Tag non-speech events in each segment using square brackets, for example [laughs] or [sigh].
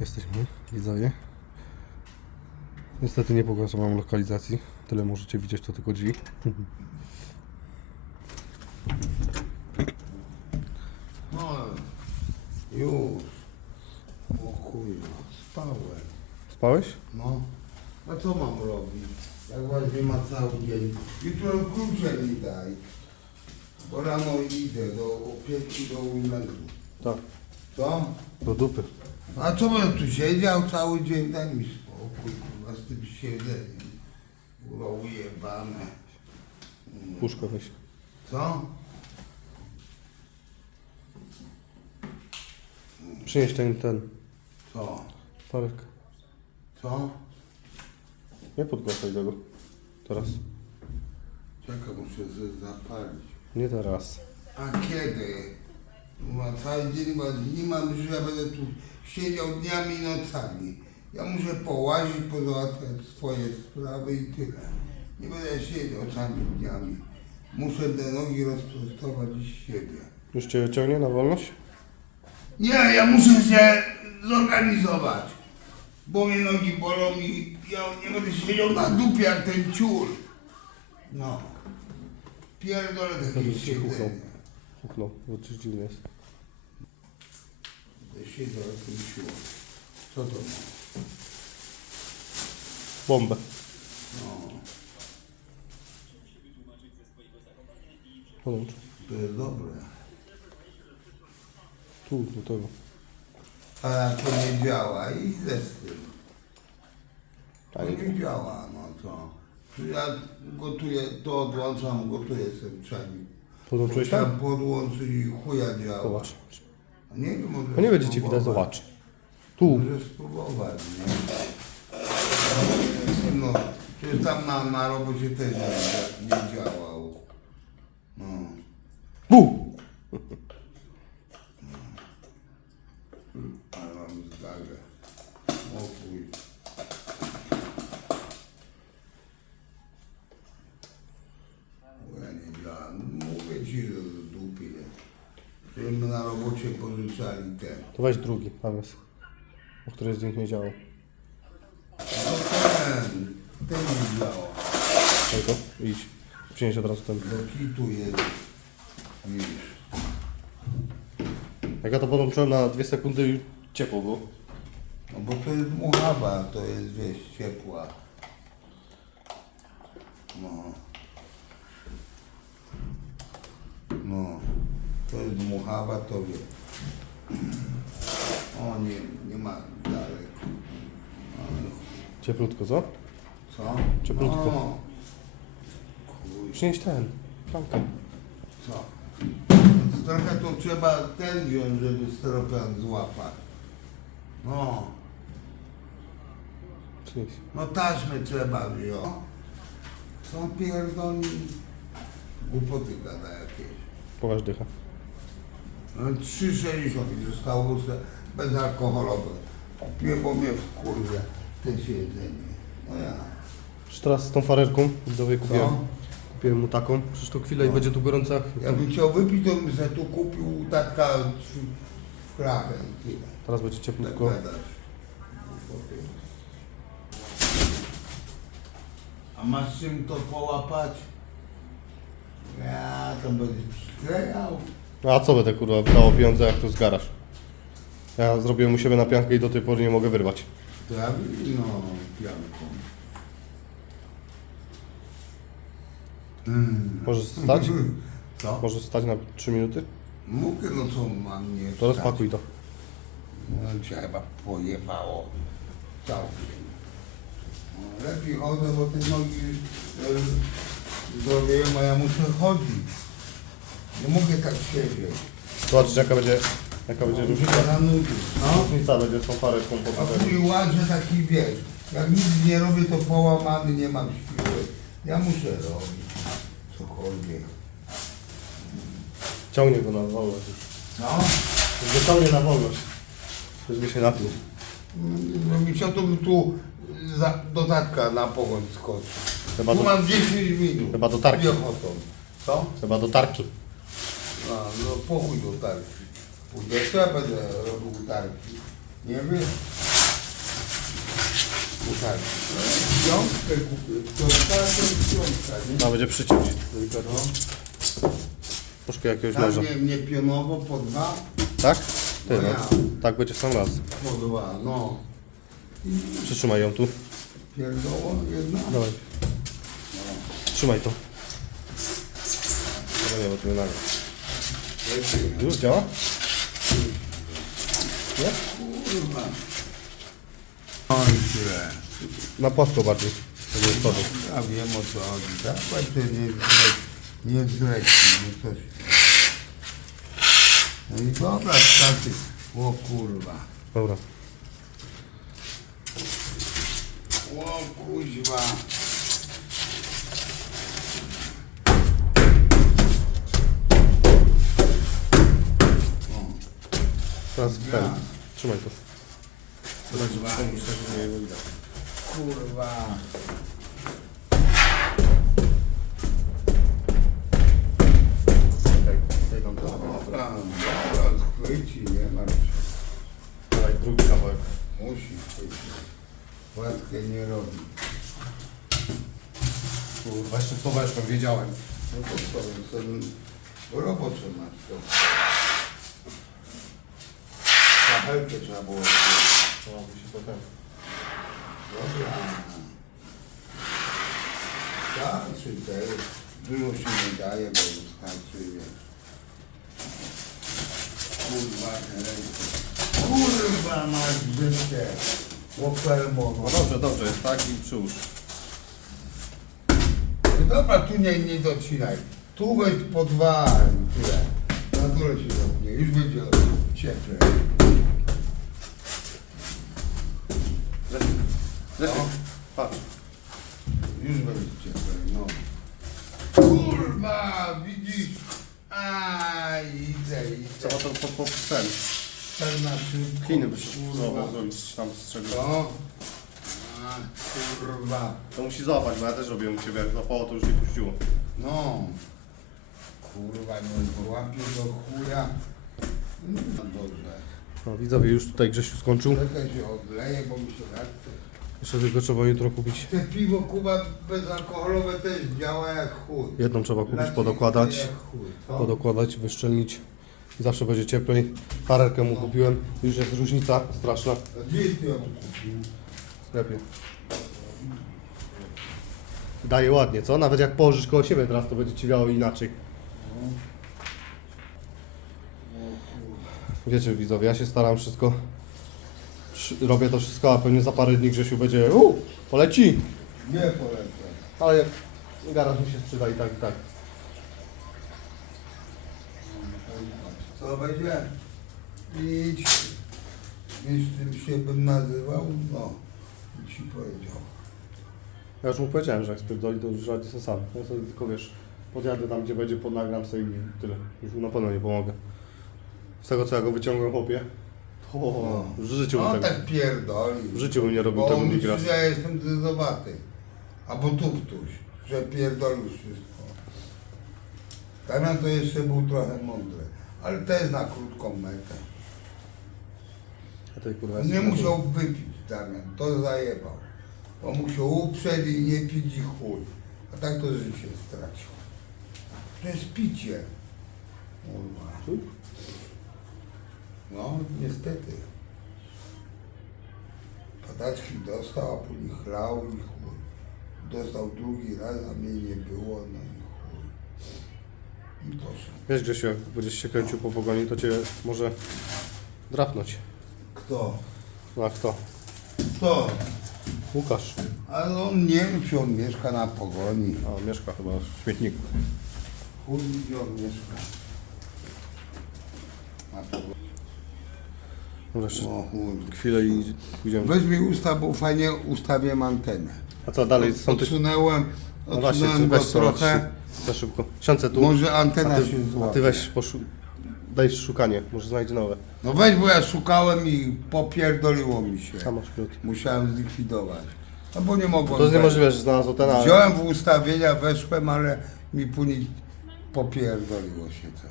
Jesteśmy, widzowie. Niestety nie pokażę wam lokalizacji. Tyle możecie widzieć, to tylko drzwi. [laughs] No, już. O kurwa, spałem. Spałeś? No, a co mam robić? Jak was nie ma cały dzień? Jutro klucze mi daj. Bo rano idę do opieki, do urzędu. Tak. Co? Do dupy. A co będę tu siedział cały dzień? Daj mi spokój, kurwa, z tym siedzeniem. Kurwa, ujebane. Puszko weź. Co? Przynieś ten, ten, Co? Farek. Co? Nie podgłaszaj tego. Teraz. Czekaj, muszę zapalić. Nie teraz. A kiedy? Ma cały dzień was nie mam, że ja będę tu siedział dniami i nocami. Ja muszę połazić, pozałatwiać swoje sprawy i tyle. Nie będę siedział całymi dniami. Muszę te nogi rozprostować i siebie. Już cię wyciągnie na wolność? Nie, ja muszę się zorganizować. Bo mnie nogi bolą i ja nie będę siedział na dupie jak ten ciur. No. Pierdolę takie ci huknął. siedzenie. Huknął, bo coś dziwne jest. Ten ciur. Co to ma? Bombę. No. Podłącz. To jest dobre. Tu, do tego. A to nie działa, idę z tym. To Tak. nie działa, no to. Ja gotuję, to odłączam, gotuję sobie czajnik. Podłączyłeś tam? podłączyć i chuja działa. Zobacz. Nie wiem, może No nie będzie cię widać, zobacz. Tu. Może spróbować, nie? No, czy tam na, na robocie też nie, nie działał. Weź drugi, tam. O której z nich nie działał. Ten, ten nie działa. Tego, idź. Przynieś od razu ten. Do kitu jest. Widzisz. Jak ja to podłączyłem na dwie sekundy i ciepło było. No bo to jest muchawa, to jest wiesz, ciepła. No. No. To jest muchawa, to wie. O nie, nie ma daleko. Ale Cieplutko, co? co? Cieplutko. No. Chuj, Przynieś ten. Klamkę. co? Trochę to trzeba ten wziąć, żeby steropian złapać. No. Przynieś. No taśmy trzeba wziąć. Co pierdoli? Głupoty gada jakieś. Pokaż dycha. No 3,60 i zostało se bezalkoholowe. Kupiłem, bo mnie w kurwie te siedzenie. No ja. Już teraz z tą farerką widowej kupiłem. Kupiłem mu taką. Przecież to chwilę i No. będzie tu gorąca. Jakbym chciał wypić, to bym se tu kupił tatka w krachę i tyle. Teraz będzie Tak gadasz. A masz czym to połapać? Ja to będę przyklejał. A co będę kurwa wydało pieniądze jak tu zgarasz? Ja zrobiłem u siebie na piankę i do tej pory nie mogę wyrwać. Trawino pianką. Mm. Możesz stać? [laughs] Co? Możesz stać na 3 minuty? Mówię, no co mam nie To rozpakuj to. No cię chyba pojebało. Całkiem. No, lepiej chodzę, bo te nogi e, zdrowieją, a ja muszę chodzić. Nie mogę tak siedzieć. Zobaczysz jaka będzie, jaka będzie Muszę różnica. na nudy. No. Różnica będzie z tą farerką A po później ładnie taki wiesz. Jak nic nie robię, to połamany, nie mam siły. Ja muszę robić cokolwiek. Ciągnie go na wolność. No. Już go ciągnie na wolność. Już by się napił. No mi się to by tu za, dodatka na pogoń skoczy. Chyba Tu do, mam 10 minut. chyba do tarki. Co? Chyba do tarki. A, no pochuj do tarki. Ja będę robił tarki? Nie wiem. tak. Piątkę kupię. To każda piątka, nie? Trzeba będzie przyciąć. Delikatnie. Troszkę jakiegoś Tak, noża. nie, nie pionowo po dwa? Tak? Ty, No no. Tak będzie w sam raz. Po dwa, no. Przytrzymaj ją tu. Pierdoło jedna? Dawaj. Trzymaj to. No nie, bo tu nie. Lepiej. Już działa? Nie? Kurwa. Oj, tyle. Na płasko bardziej. To nie jest to. Ja wiem o co chodzi. Dawaj to nie zleci. Nie zleci, no coś. No i dobra, staty. O kurwa. Dobra. O kuźwa. Teraz ten. Trzymaj to. kurwa. Pomóż żeby nie było widać. Kurwa. Tutaj tam to. Dobra, dobra, chwyci, nie martw się. Dawaj, drugi kawałek. Musi chwycić. Łatkę nie robi. Kurwa, jeszcze to weszłem, wiedziałem. No to co, ten robocze masz to. Kapelkę trzeba było. To by się potem. Dobra. Starczy też. Dużo się nie daje, bo wystarczy, wiesz. Kurwa, te ręce. Kurwa, masz brzydkie. No dobrze, dobrze, jest tak i przyłóż. Dobra, tu nie, nie docinaj. Tu weź po dwa tyle. Na dole się zamknie. Już będzie cieplej. Zeszli. No. Patrz. Już będzie cieplej, no. Kurwa, widzisz? A idę, Trzeba idę. to po, po ten. Na szybko. Kliny by się kurwa. złapał zrobić tam z czego. Co? A, kurwa. To musi złapać, bo ja też robiłem u Ciebie, jak złapało to już nie puściło. No. Kurwa, no łapie do chuja. No dobrze. No widzowie, już tutaj Grzesiu skończył. Czekaj się odleje, bo mi się tak... Jeszcze tylko trzeba jutro kupić. Te piwo Kuba bezalkoholowe też działa jak chuj. Jedną trzeba kupić, podokładać. jak chuj, co? Podokładać, wyszczelnić. Zawsze będzie cieplej. Parerkę mu kupiłem. Już jest różnica straszna. A Gdzie ty ją kupił? W sklepie. Daje ładnie, co? Nawet jak położysz koło siebie teraz, to będzie Ci wiało inaczej. Wiecie widzowie, ja się staram wszystko, robię to wszystko, a pewnie za parę dni Grzesiu będzie, u, poleci, Nie polecę. ale garaż mi się sprzyda i tak, i tak. Co będzie? Idź. Czym się bym nazywał? No. I ci powiedział. Ja już mu powiedziałem, że jak spierdoli, to już radzi sobie sam. Ja sobie tylko wiesz, podjadę tam, gdzie będzie, podnagram sobie i tyle. Już mu na pewno nie pomogę. Z tego, co ja go wyciągłem, chłopie, to w życiu bym On tego, tak pierdoli. w życiu bym nie robił Bo tego on myśli, że ja jestem zdezowaty. Albo tu ktoś, że pierdolił wszystko. Damian to jeszcze był trochę mądry. Ale też na krótką metę. A ty, kurwa, Nie jesteś- musiał wypić Damian, to zajebał. On musiał uprzeć i nie pić i chuj. A tak to życie stracił. To jest picie. Kurwa. Tu? No, niestety. Padaczki dostał, a później chlał i chuj. Dostał drugi raz, a mnie nie było, no i chuj. I poszedł. Wiesz Grzesiu, jak będziesz się kręcił po pogoni, to cię może drapnąć. Kto? No a kto? Kto? Łukasz. Ale on nie wiem, czy on mieszka na pogoni. A, mieszka chyba w śmietniku. Chuj, gdzie on mieszka. Na pogoni. Może jeszcze O chuj. chwilę i pójdziemy. Weź mi ustaw, bo fajnie ustawię antenę. A co dalej? Są tych... Odsunęłem, No właśnie, odsunąłem weź go to trochę. Za szybko. Siądźcie tu. Może antena a, się ty, a złapie. ty weź poszu... Daj szukanie, może znajdzie nowe. No weź, bo ja szukałem i popierdoliło mi się. Tam masz. Musiałem zlikwidować. No bo nie mogłem. To jest wejść. niemożliwe, że znalazł ten, ale... Wziąłem w ustawienia, weszłem, ale mi później popierdoliło się coś.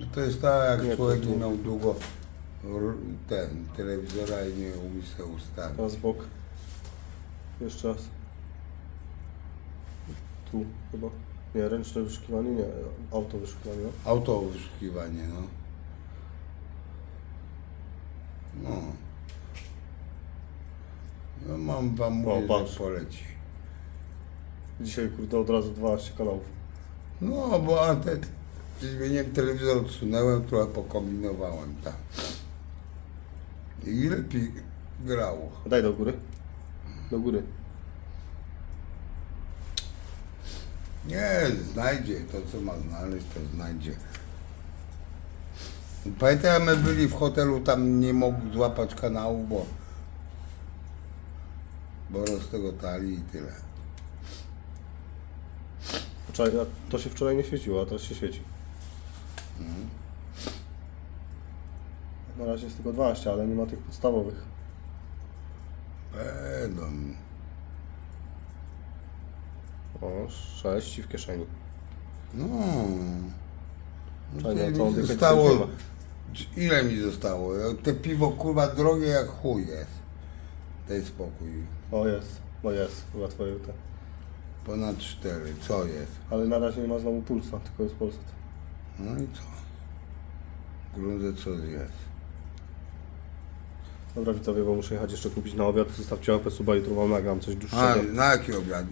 No To jest tak, jak Nie, to człowiek tu. nie miał długo ten telewizora i nie umie sobie ustawić. Teraz bok. Jeszcze raz. Tu chyba. Nie, ręczne wyszukiwanie, nie. Auto wyszukiwanie. no. Auto wyszukiwanie, no. No. Ja mam wam mówię, patrz. że poleci. Dzisiaj kurde od razu 12 kanałów. No, bo a te, zmieniłem telewizor, odsunąłem, trochę pokombinowałem, tak. I lepiej grało. Daj do góry. Do góry. Nie, znajdzie to, co ma znaleźć, to znajdzie. Pamiętam, my byli w hotelu, tam nie mógł złapać kanału, bo bo roztegotali i tyle. Wczoraj, a to się wczoraj nie świeciło, a teraz się świeci. Mhm. Na razie jest tylko 12, ale nie ma tych podstawowych. Będą. O, 6 w kieszeni. No. Czekaj, Ile no to mi zostało? Ile mi zostało? Te piwo kurwa drogie jak chuj jest. Daj spokój. O jest, no jest, chyba twoje te. Ponad cztery. Co jest? Ale na razie nie ma znowu pulsa, tylko jest Polsat. No i co? Grunze co jest. Dobra widzowie, bo muszę jechać jeszcze kupić na obiad. Zostawcie łapę suba, jutro wam nagram coś A, dłuższego. na jaki obiad?